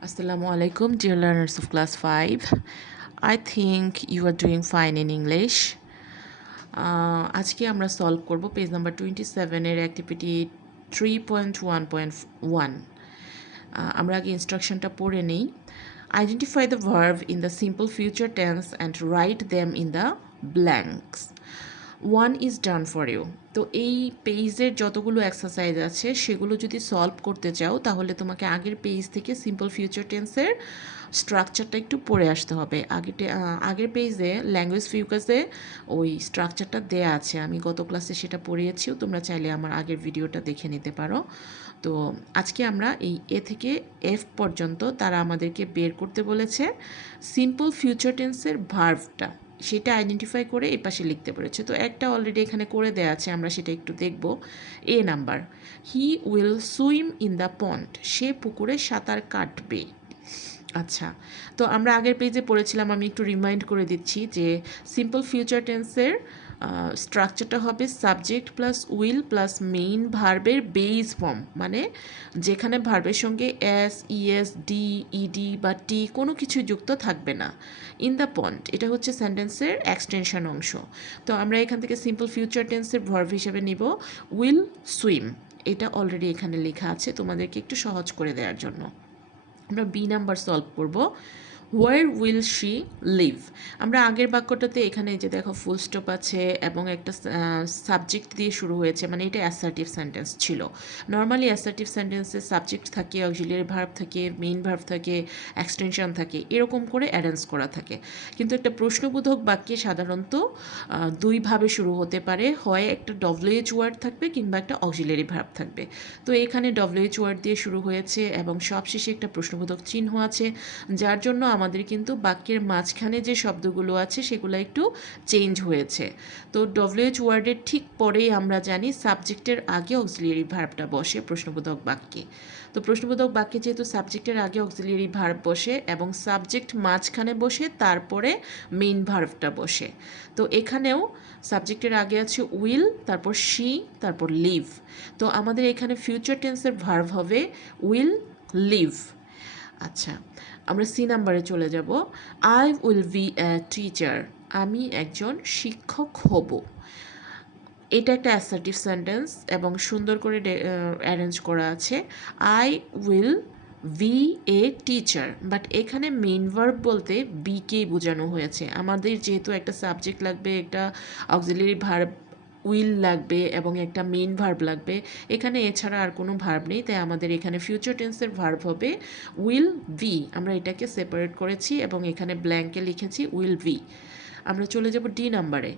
Assalamu alaikum, dear learners of class 5. I think you are doing fine in English. আজকে আমরা solve করব page number 27 এর activity 3.1.1। আমরা আগে ইনস্ট্রাকশনটা পড়ে নিই। Identify the verb in the simple future tense and write them in the blanks. One is done for you. তো এই পেজের যতগুলো এক্সারসাইজ আছে সেগুলো যদি সলভ করতে চাও তাহলে তোমাকে আগের পেজ থেকে সিম্পল ফিউচার টেন্সের স্ট্রাকচারটা একটু পড়ে আসতে হবে। আগের পেজে ল্যাঙ্গুয়েজ ফিউকাসে ওই স্ট্রাকচারটা দেয়া আছে, আমি গত ক্লাসে সেটা পড়িয়েছিও, তোমরা চাইলে আমার আগের ভিডিওটা দেখে নিতে পারো। তো আজকে আমরা এই এ থেকে এফ পর্যন্ত তারা আমাদেরকে বের করতে বলেছে সিম্পল ফিউচার টেন্সের ভার্ভটা, সেটা আইডেন্টিফাই করে এই পাশে লিখতে পেরেছে। তো একটা অলরেডি এখানে করে দেওয়া আছে, আমরা সেটা একটু দেখব। এ number, he will swim in the pond, সে পুকুরে সাঁতার কাটবে। আচ্ছা, তো আমরা আগের পেজে পড়েছিলাম, আমি একটু রিমাইন্ড করে দিচ্ছি যে সিম্পল ফিউচার টেন্সের স্ট্রাকচারটা হবে subject plus will plus main ভার্বের বেস ফর্ম, মানে যেখানে ভার্বের সঙ্গে এস, ইএস, ডি, ইডি বা টি কোনো কিছু যুক্ত থাকবে না। ইন দ্য পন্ড এটা হচ্ছে সেন্টেন্সের এক্সটেনশন অংশ। তো আমরা এখান থেকে সিম্পল ফিউচার টেন্সের ভার্ব হিসেবে নিব উইল সুইম। এটা অলরেডি এখানে লেখা আছে তোমাদেরকে একটু সহজ করে দেওয়ার জন্য। আমরা বি নাম্বার সলভ করব। Where will she leave. আমরা আগের বাক্যটাতে এখানে যে দেখো ফুল স্টপ আছে এবং একটা সাবজেক্ট দিয়ে শুরু হয়েছে, মানে এটা অ্যাসার্টিভ সেন্টেন্স ছিল। নর্মালি অ্যাসার্টিভ সেন্টেন্সে সাবজেক্ট থাকে, অক্সিলিয়ারি ভার্ব থাকে, মেইন ভার্ব থাকে, এক্সটেনশন থাকে, এরকম করে অ্যারেঞ্জ করা থাকে। কিন্তু একটা প্রশ্নবোধক বাক্যে সাধারণত দুইভাবে শুরু হতে পারে, হয় একটা ডব্লিউএইচ ওয়ার্ড থাকবে কিংবা একটা অক্সিলিয়ারি ভার্ব থাকবে। তো এখানে ডব্লিউএইচ ওয়ার্ড দিয়ে শুরু হয়েছে এবং সবশেষে একটা প্রশ্নবোধক চিহ্ন আছে, যার জন্য আমাদের কিন্তু বাক্যের মাঝখানে যে শব্দগুলো আছে সেগুলো একটু চেঞ্জ হয়েছে। তো ডব্লিউএইচ ওয়ার্ডের ঠিক পরেই আমরা জানি সাবজেক্টের আগে অক্সিলিয়ারি ভার্বটা বসে প্রশ্নবোধক বাক্যে। তো প্রশ্নবোধক বাক্যে যেহেতু সাবজেক্টের আগে অক্সিলিয়ারি ভার্ব বসে এবং সাবজেক্ট মাঝখানে বসে তারপরে মেইন ভার্বটা বসে, তো এখানেও সাবজেক্টের আগে আছে উইল, তারপর শি, তারপর লিভ। তো আমাদের এখানে ফিউচার টেন্সের ভার্ব হবে উইল লিভ। আচ্ছা, আমরা সি নাম্বারে চলে যাব। I will B a teacher, আমি একজন শিক্ষক হব। এটা একটা অ্যাসার্টিভ সেন্টেন্স এবং সুন্দর করে অ্যারেঞ্জ করা আছে। I will B a teacher, but এখানে মেইন ভার্ব বলতে বিকেই বোঝানো হয়েছে। আমাদের যেহেতু একটা সাবজেক্ট লাগবে, একটা অক্সিলারি ভার্ব উইল লাগবে এবং একটা মেইন ভার্ব লাগবে, এখানে এছাড়া আর কোনো ভার্ব নেই, তাই আমাদের এখানে ফিউচার টেন্সের ভার্ব হবে উইল বি। আমরা এটাকে সেপারেট করেছি এবং এখানে ব্ল্যাঙ্কে লিখেছি উইল বি। আমরা চলে যাব ডি নাম্বারে।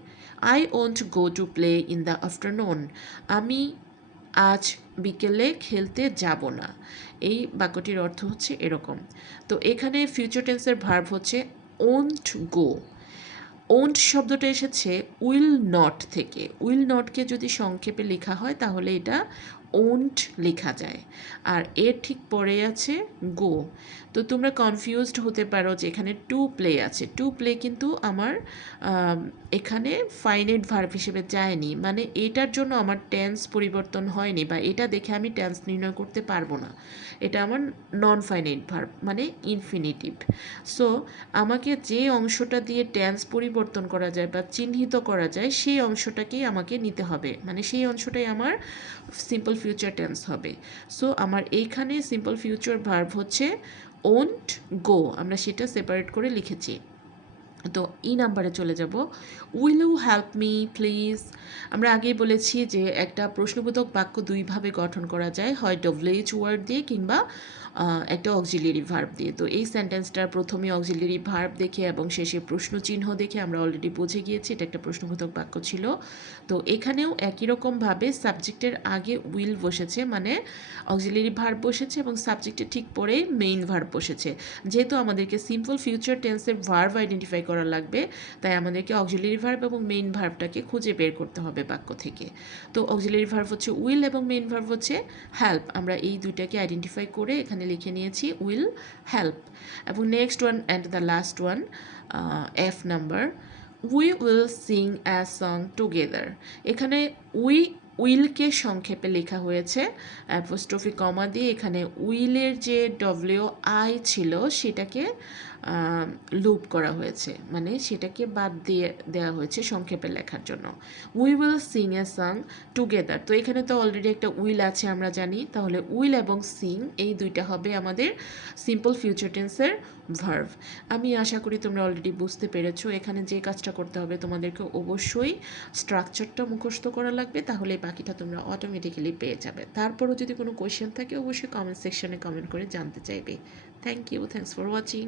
I won't go to play in the afternoon, আমি আজ বিকেলে খেলতে যাব না। এই বাক্যটির অর্থ হচ্ছে এরকম। তো এখানে ফিউচার টেন্সের ভার্ব হচ্ছে ওন্ট গো। ওন্ট শব্দটা এসেছে উইল নট থেকে। উইল নটকে যদি সংক্ষেপে লেখা হয় তাহলে এটা ওন্ট লেখা যায়, আর এর ঠিক পরে আছে গো। তো তোমরা কনফিউজড হতে পারো যে এখানে টু প্লে আছে। টু প্লে কিন্তু আমার এখানে ফাইনাইট ভার্ব হিসেবে যায়নি, মানে এটার জন্য আমার টেন্স পরিবর্তন হয়নি বা এটা দেখে আমি টেন্স নির্ণয় করতে পারবো না। এটা আমার নন ফাইনাইট ভার্ব মানে ইনফিনিটিভ। সো আমাকে যে অংশটা দিয়ে টেন্স পরিবর্তন করা যায় বা চিহ্নিত করা যায় সেই অংশটাকেই আমাকে নিতে হবে, মানে সেই অংশটাই আমার সিম্পল ফিউচার টেন্স হবে। সো আমার এইখানে সিম্পল ফিউচার ভার্ব হচ্ছে ওন্ট গো, আমরা সেটা সেপারেট করে লিখেছি। তো ই নাম্বারে চলে যাব। Will you help me please. আমরা আগেই বলেছি যে একটা প্রশ্নবোধক বাক্য দুইভাবে গঠন করা যায়, হয় ডব্লিউএইচ ওয়ার্ড দিয়ে কিংবা একটা অক্সিলিয়ারি ভার্ব দিয়ে। তো এই সেন্টেন্সটার প্রথমে অক্সিলিয়ারি ভার্ব দেখে এবং শেষে প্রশ্ন চিহ্ন দেখে আমরা অলরেডি বুঝে গিয়েছি এটা একটা প্রশ্নবোধক বাক্য ছিল। তো এখানেও একই রকমভাবে সাবজেক্টের আগে উইল বসেছে, মানে অক্সিলিয়ারি ভার্ব বসেছে এবং সাবজেক্টের ঠিক পরে মেইন ভার্ব বসেছে। যেহেতু আমাদেরকে সিম্পল ফিউচার টেন্সের ভার্ব আইডেন্টিফাই করা লাগবে, তাই আমাদেরকে অক্সিলিয়ারি ভার্ব এবং মেইন ভার্বটাকে খুঁজে বের করতে হবে বাক্য থেকে। তো অক্সিলিয়ারি ভার্ব হচ্ছে উইল এবং মেইন ভার্ব হচ্ছে হেল্প। আমরা এই দুইটাকে আইডেন্টিফাই করে এখানে লিখে নিয়েছি উইল হেল্প। এবং next one and the last one, F number, we will sing a song together. এখানে উই উইলকে সংক্ষেপে লেখা হয়েছে অ্যাপোস্ট্রফি কমা দিয়ে। এখানে উইলের যে WI ছিল সেটাকে লুপ করা হয়েছে, মানে সেটাকে বাদ দিয়ে দেওয়া হয়েছে সংক্ষেপে লেখার জন্য। We will Singh a song together, তো এখানে তো অলরেডি একটা উইল আছে আমরা জানি, তাহলে উইল এবং সিং এই দুইটা হবে আমাদের সিম্পল ফিউচার টেন্সের ভার্ভ। আমি আশা করি তোমরা অলরেডি বুঝতে পেরেছো। এখানে যে কাজটা করতে হবে তোমাদেরকে অবশ্যই স্ট্রাকচারটা মুখস্থ করা লাগবে, তাহলে বাকিটা তোমরা অটোমেটিক্যালি পেয়ে যাবে। তারপরও যদি কোনো কোয়েশ্চেন থাকে অবশ্যই কমেন্ট সেকশনে কমেন্ট করে জানতে চাইবে। Thank you, thanks for watching.